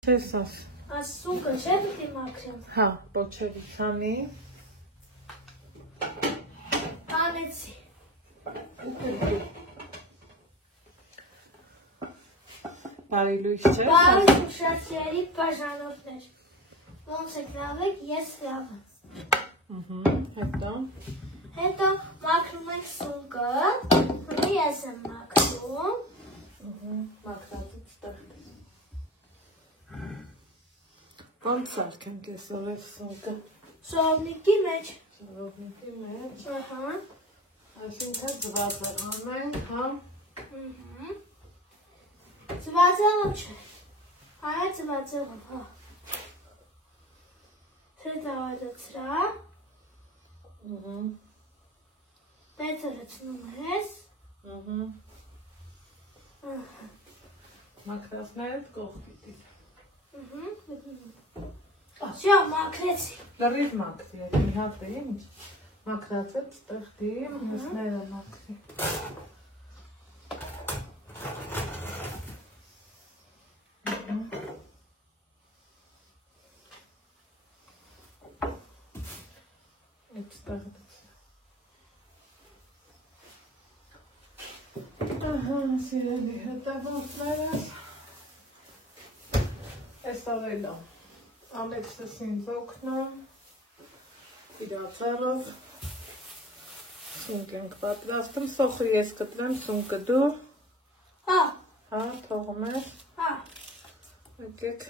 Չեսաս։ Ասունկը չէ դի մաքրեմ։ Հա, պոչերի քանի։ Անեցի։ Բարի լույս չէ։ Բարի ուշացիերի բաժանորդներ։ Ոնց եք լավ եք, ես լավ եմ։ Հետո մաքրում ենք սունկը, հունի ես եմ մաքրում։ Մաքրածից տեղտ։ Ոնց սարքենք ես օրև սունկը։ Սովնիկի մեջ։ Սովնիկի մեջ։ Ահա։ Այսինքն ձվածեղում ենք, հա։ Ձվածեղում չէ։ Հայա ձվածեղում, հա։ Թրետավադացրա։ Տեցը լցնում ես։ Մաքրածներդ կողքիտ։ Շա, մաքրեցի։ Լրիվ մաքրի, այդ մի հատ է ինչ։ Մաքրածեց տեղտի, մյուսները մաքրի։ Այդ տեղտից։ Ահա, սիրելի հետևորդներս։ Այս ավելա, Ալեքսս ինձ օգնում, իրացարով, սունկ ենք պատրաստում, սոխը ես կտրեմ, սունկը դու, Հա, հա, թողում ես, հա, եկեք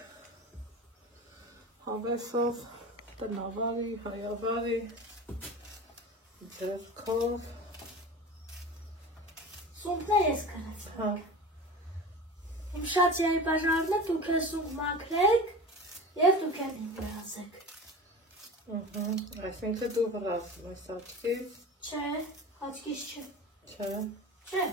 հավեսով, տնավարի, հայավարի, ձերքով, սունկն ես կրած։ հա, Իմ շացիայի բաժարն է, դուք ես սունկ մաքրեք և դուք են իմ վրացեք։ այսինքն դու վրացում ես աչքից, Չէ, աչքից չէ։ չէ, Չէ։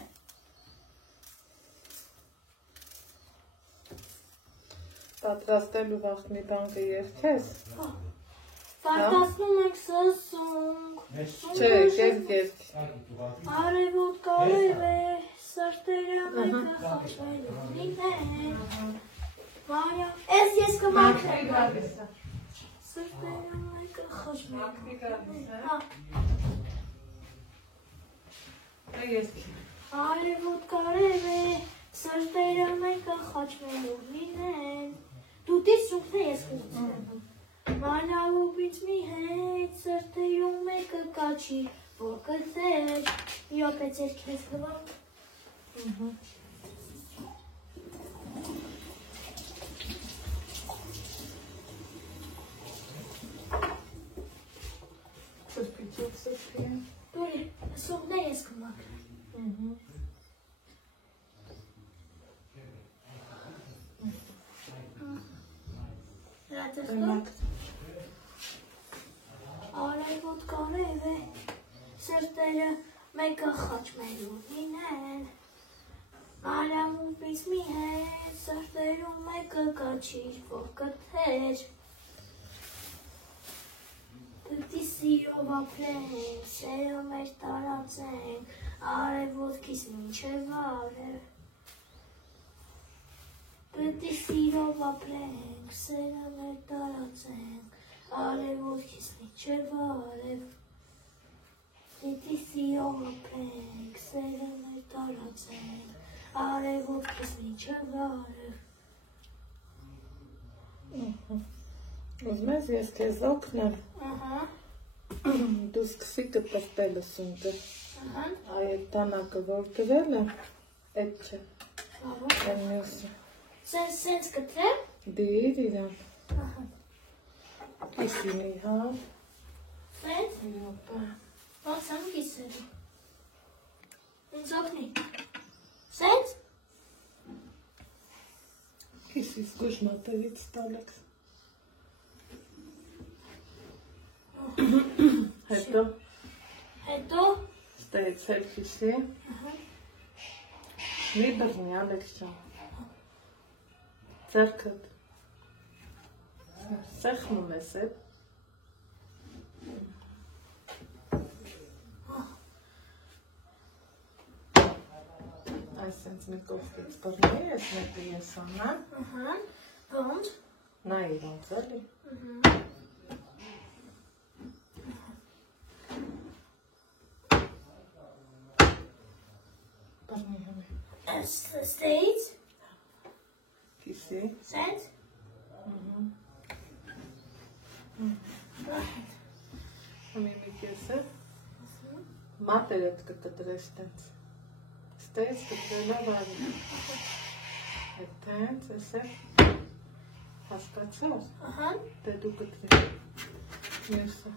պատրաստելու վաղ մի բան կերքես, Պատրաստում ենք սունկ։ չէ, երկ, Արևոտ կարև է, սրտերը մեկը խաչվելունին են։ Մարյա, ես կմաքրեմ։ Սրտերը մեկը խաչվելունին են։ Արևոտ կարև է, սրտերը մեկը խաչվելունին են։ Դու դիս սունկն է ես կուծում։ Մանավուբից մի հետ, սրտերում մեկը կաչի, որ կծեր, իոպեց էր կեզ գվանք։ Սրպիչոք սրպի։ Դուրի, սունկն է ես կմաքրեմ։ Արևոտ կարև է, սրտերը մեկը խաչմելունին են, Արամուբից մի հետ, սրտերում մեկը կաչիր, որ կթեր, Պտի սիրով ապրենք, սերը մեր տարածենք, արևոտքից մինչև արև, Պտի սիրով ապրենք, սերը մեր տարածենք, արևոտքից մինչև արև, Պտի սիրով ապրենք, սերը մեր տարածենք, արևոտքից մինչև արև։ Ուզում ես ես քեզ օգնեմ, դու սկսի կտրտելը սունկը, այդ տանակը որ գրել է, այդ չէ, այն մյուսը։ Սենց կտրեմ։ Դիր իրան, կիսինի հա, Սենց։ Ոնց եմ կիսելու։ Ինձ օգնի։ Սենց։ կիսիս գուշ մատերից տալեքս, հետո ստեղեցել կիսի, մի բրնի ալեքս ճան, ձերքըտ, սեղմում ես էդ, այսենց մի կողքից բրնի ես մեկը ես անեմ, Ոնց։ Նայ ոնց էլի։ Բռնի համի։ Ստեից։ Կիսի։ Սենց։ Համի մի կեսը։ Մատերը կկտրես տենց։ Ստեից կտրելա վարի։ Հետենց, էսե։ Հասկացար։ Ահա։ Դե դու կտրի։ Մյուսը։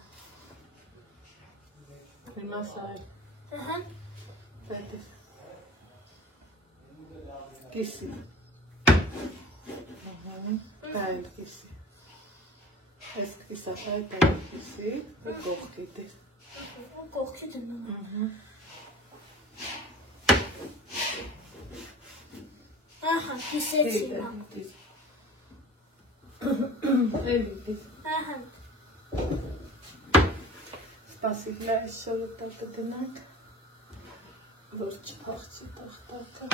Հիմա սայլ։ Ահա։ Դետիս։ Կիսի։ Կայլ կիսի։ Ես կիսախայ կայլ կիսի ու կողքի դիր։ Ու կողքի դնում։ Ահա, կիսեցի մամ։ Էլի դիր։ Ահա։ Սպասիլա այս շորոտակը դնանք, որ չփախչի տախտակը։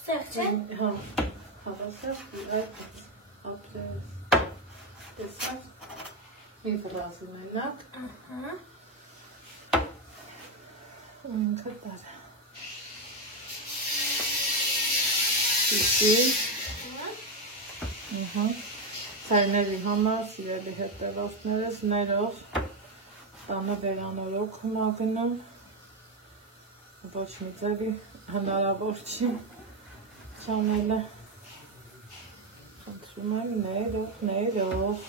Սեղ չէ։ Հա, հավասար կուրայց, ապրես, տեսած, մի վրազին ենակ, Ահա։ ինքը տարը։ Իսի, սայների համար, սիրելի հետևածներս, ներող, տանը վերանորոգում ագնում, ոչ մի ձևի հնարավոր չի չանելը, խնդրում եմ ներող,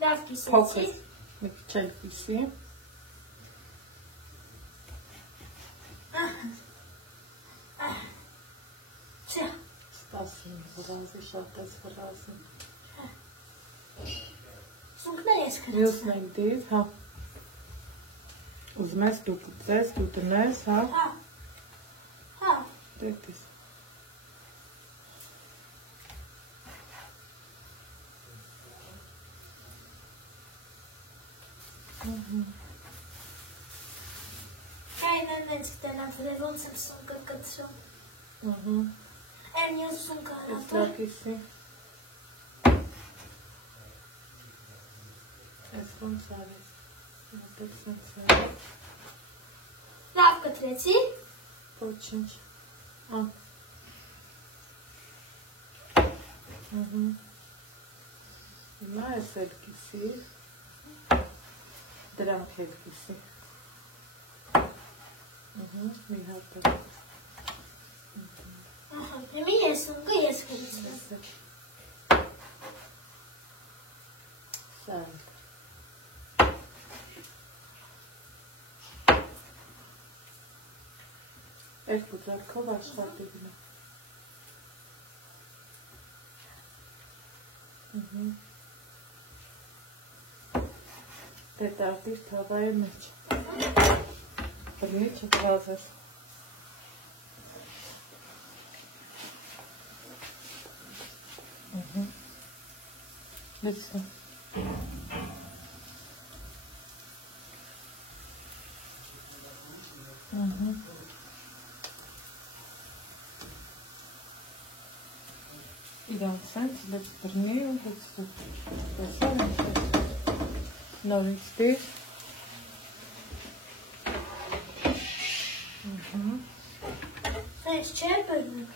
Լավ կիսեցի։ փոքր, մի քիչ էլ կիսի, Չէ։ սպասում, վրազի, շատ ես վրազի, Սունքներ ես քրած։ մյուսն էլ դիր, հա, ուզում ես դու կծես, դու տնես, հա, Հա։ Հա։ դետիս, Այն այնց կտենամ վրե ոնց եմ սունկը կտրում։ Այն ես սունկը ես հարատոր։ լակիսի, ես ոնց արես, մոտեք սենց արես, Լավ կտրեցի։ ոչինչ, հիմա ես էլ կիսի, դրանք էլ կիսի, մի հատը, Ահա, հիմի ես սունկը ես կտրեցի։ սայլ, երկու ձեռքով աշխատի գնա, դե տարտիր թավայի մեջ, բրնի չվրազես, լսը, իրանք սենց լեծ բրնի ու հեցը, տեսար ենք, նորից դիր, Սենց չէ բրնում։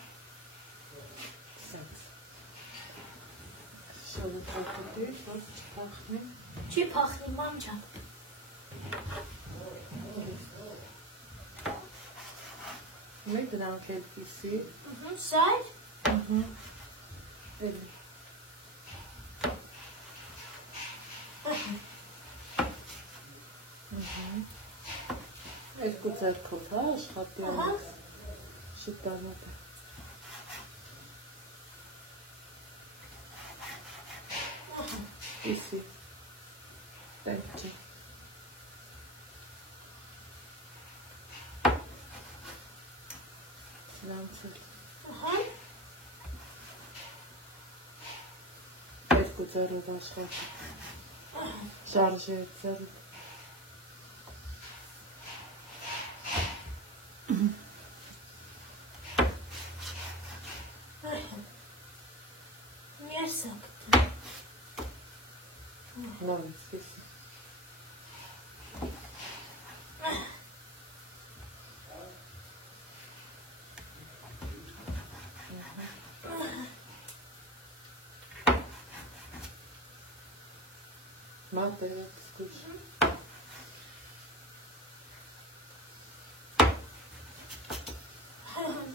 սենց, շորոտակը դիր, որ չպախնի, Չի փախնի ման ջան։ մի դրանք էլ կիսի, Սայր։ էլի, երկու ձեռքով, հա, աշխատի անես, շուտանոտ է, կիսի, պետք չի, սրանց էլ, երկու ձեռով աշխատի, շարժի է ձեռով, Մերսակ։ Նորից կիսի։ Մատը սկուշ։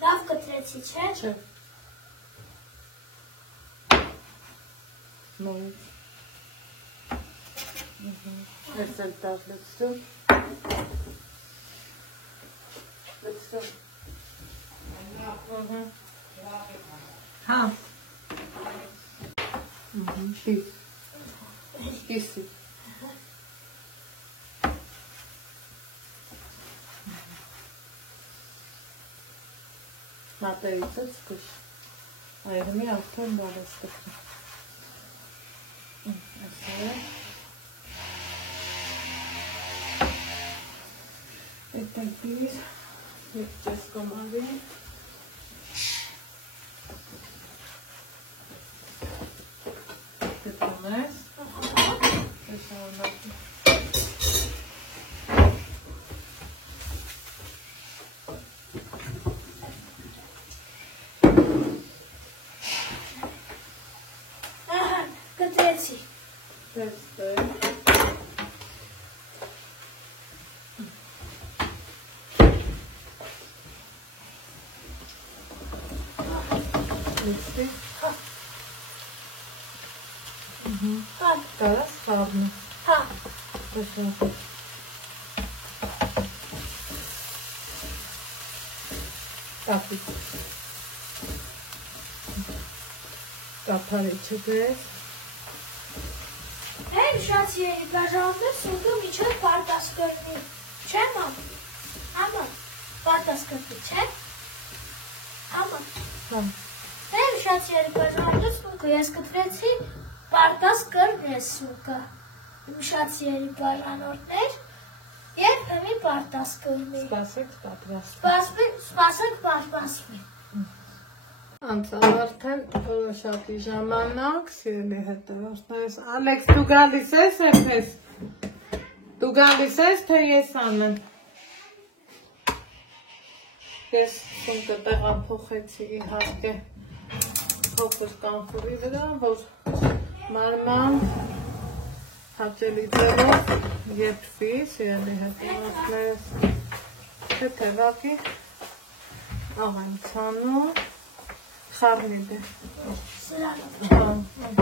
Լավ կտրեցի, չէ։ Չէ։ Նորից։ Ես էլ տավ լծում։ Լծում։ Հա։ Շիվ։ Կիսի։ Մատերից է սկուշ։ Այրմի արդեն բար է սկսում։ Այսը է։ Էտակիր։ Եկ ճես կոմարի։ Դետում ես։ Շարունակի։ Կտրեցի։ Տեստել։ Լիցի։ Կարաս խաբնի։ Հա։ Տեսնա։ Կապի։ Կապարի չգես։ Հեն շատ երի բաժանվել սուտը միջև պարտաս կրտնի, չէ մամ, համը, պարտաս կրտնի, չէ, համը, հեն շատ երի բաժանվել սուտը, ես կտրեցի պարտաս կրն է սուտը, շատ երի բաժանորդներ, երբեմի պարտաս կրնի, Սպասեք պատրաստ։ սպասենք պատրաստվի։ Անցավ արդեն որոշակի ժամանակ, սիրելի հետևորդներս, Ալեքս դու գալիս ես էպես, դու գալիս ես, թե ես անեմ, ես սունկը տեղափոխեցի իհարկե փոքր կանխուրի վրա, որ մարման հաճելի ձևով եփվի, սիրելի հետևորդներս, թեթևակի աղանցանում Խարնիդ է։ Սրանով։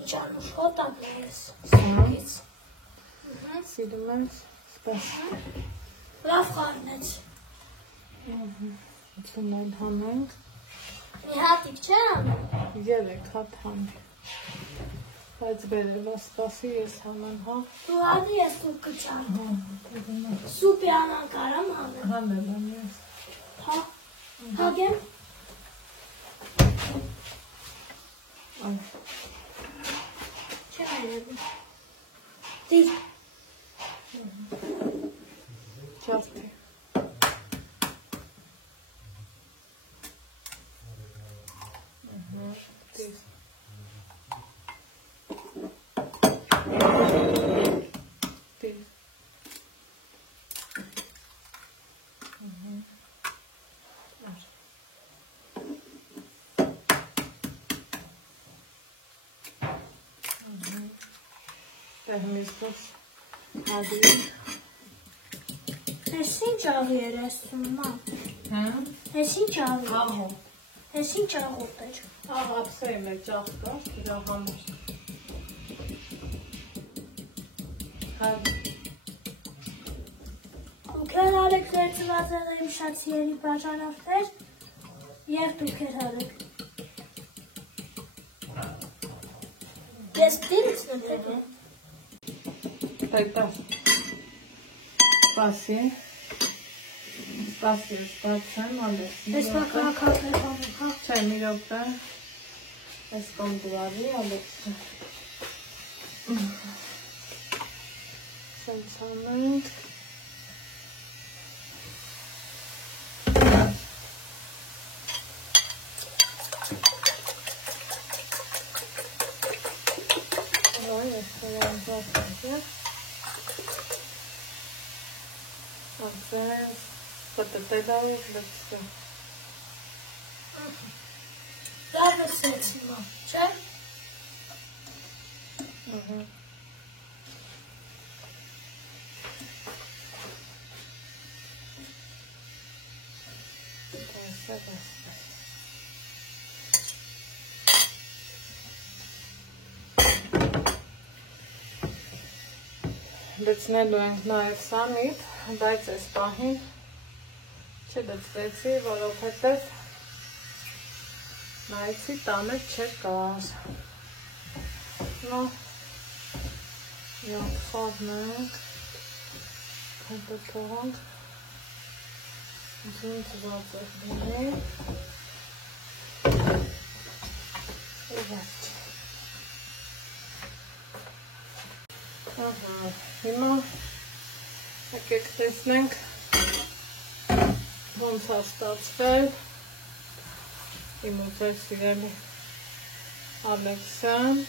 Ինչ անուշ հոտակ ես սունկից։ Սիրում ես սպաս։ Լավ խարնեց։ Ծունել հանենք։ Մի հատիկ չէ անում։ Երեք հատ հանենք։ Բայց բերևա սպասի ես հանեմ, հա։ Դու հատի ես դու կճան։ Սուպի անան կարամ հանեմ։ Հանել եմ ես։ Հա, հագեմ։ Այ, Չէ հայրեբի։ Դիր։ ճաստի։ Դիր։ Դիր։ Տեհմիզգոս հադի։ Ես ինչ աղի էր ասում, մամ։ Ես ինչ աղի էր։ Աղոտ։ Ես ինչ աղոտ էր։ Աղապսեի մեջ աղկար, դրա համար։ Հադի։ Դուք էլ արեք վերցված են իմ շատ սիրելի բաժանորդներ և դուք էլ արեք։ Ես դիրից նտեք է։ Պայտար։ Սպասի։ Սպասի, սպասեմ, ալես։ Ես բակրակապ է բանում, հա։ Չէ, մի րոպե։ Ես կոմ դուարի, ալեքսը։ Սենց անենք։ Պատտետայով լծը։ Դա լսեց հիմա, չէ՞։ Լցնելու ենք նաև սանիթ, բայց այս պահին չլցրեցի, որովհետև նայեցի տանը չկար։ Նո, յոթ խառնենք, հետո թողանք, զույն ծվածեղ լինի, ու վերջ։ Հիմա եկեք տեսնենք ոնց է ստացվել իմ ու ձեր սիրելի Ալեքսան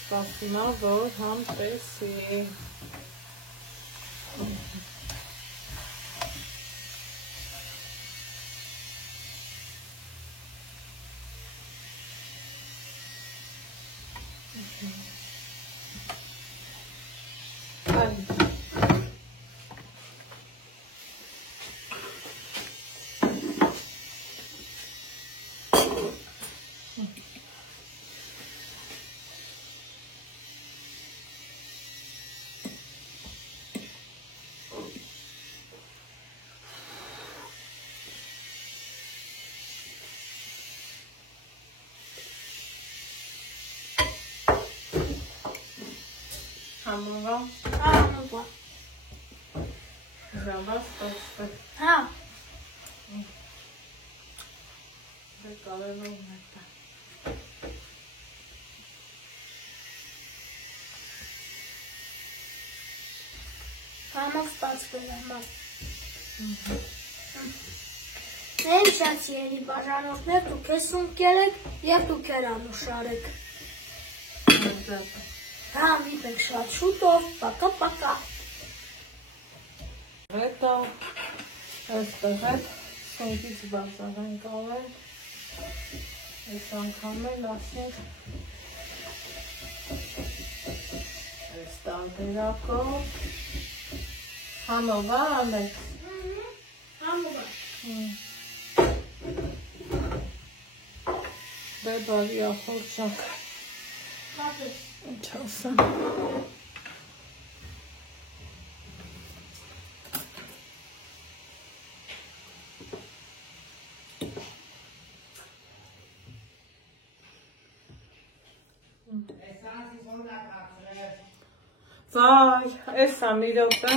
սպասում է, որ համտեսի։ Համովա։ Համովա։ Ժամա ստացվել։ Հա։ Դե կարևոր մեկը։ Համով ստացվել համար։ Են շատ սիրելի բաժանորդներ, դուք ես ունկել եք և դուք էր անուշարեք։ Հա, վիպեք շատ շուտով, պակա։ Հետո, այստեղ հետ, սունկից բացավ ենք ավել, այս անգամ էլ ասենք, այս տարբերակով, համով է, Ալեքս։ Համով է։ Դե բարի ախորժակ։ Պատես։ Ինչ ասեմ։ Վայ, էս է մի րոպե։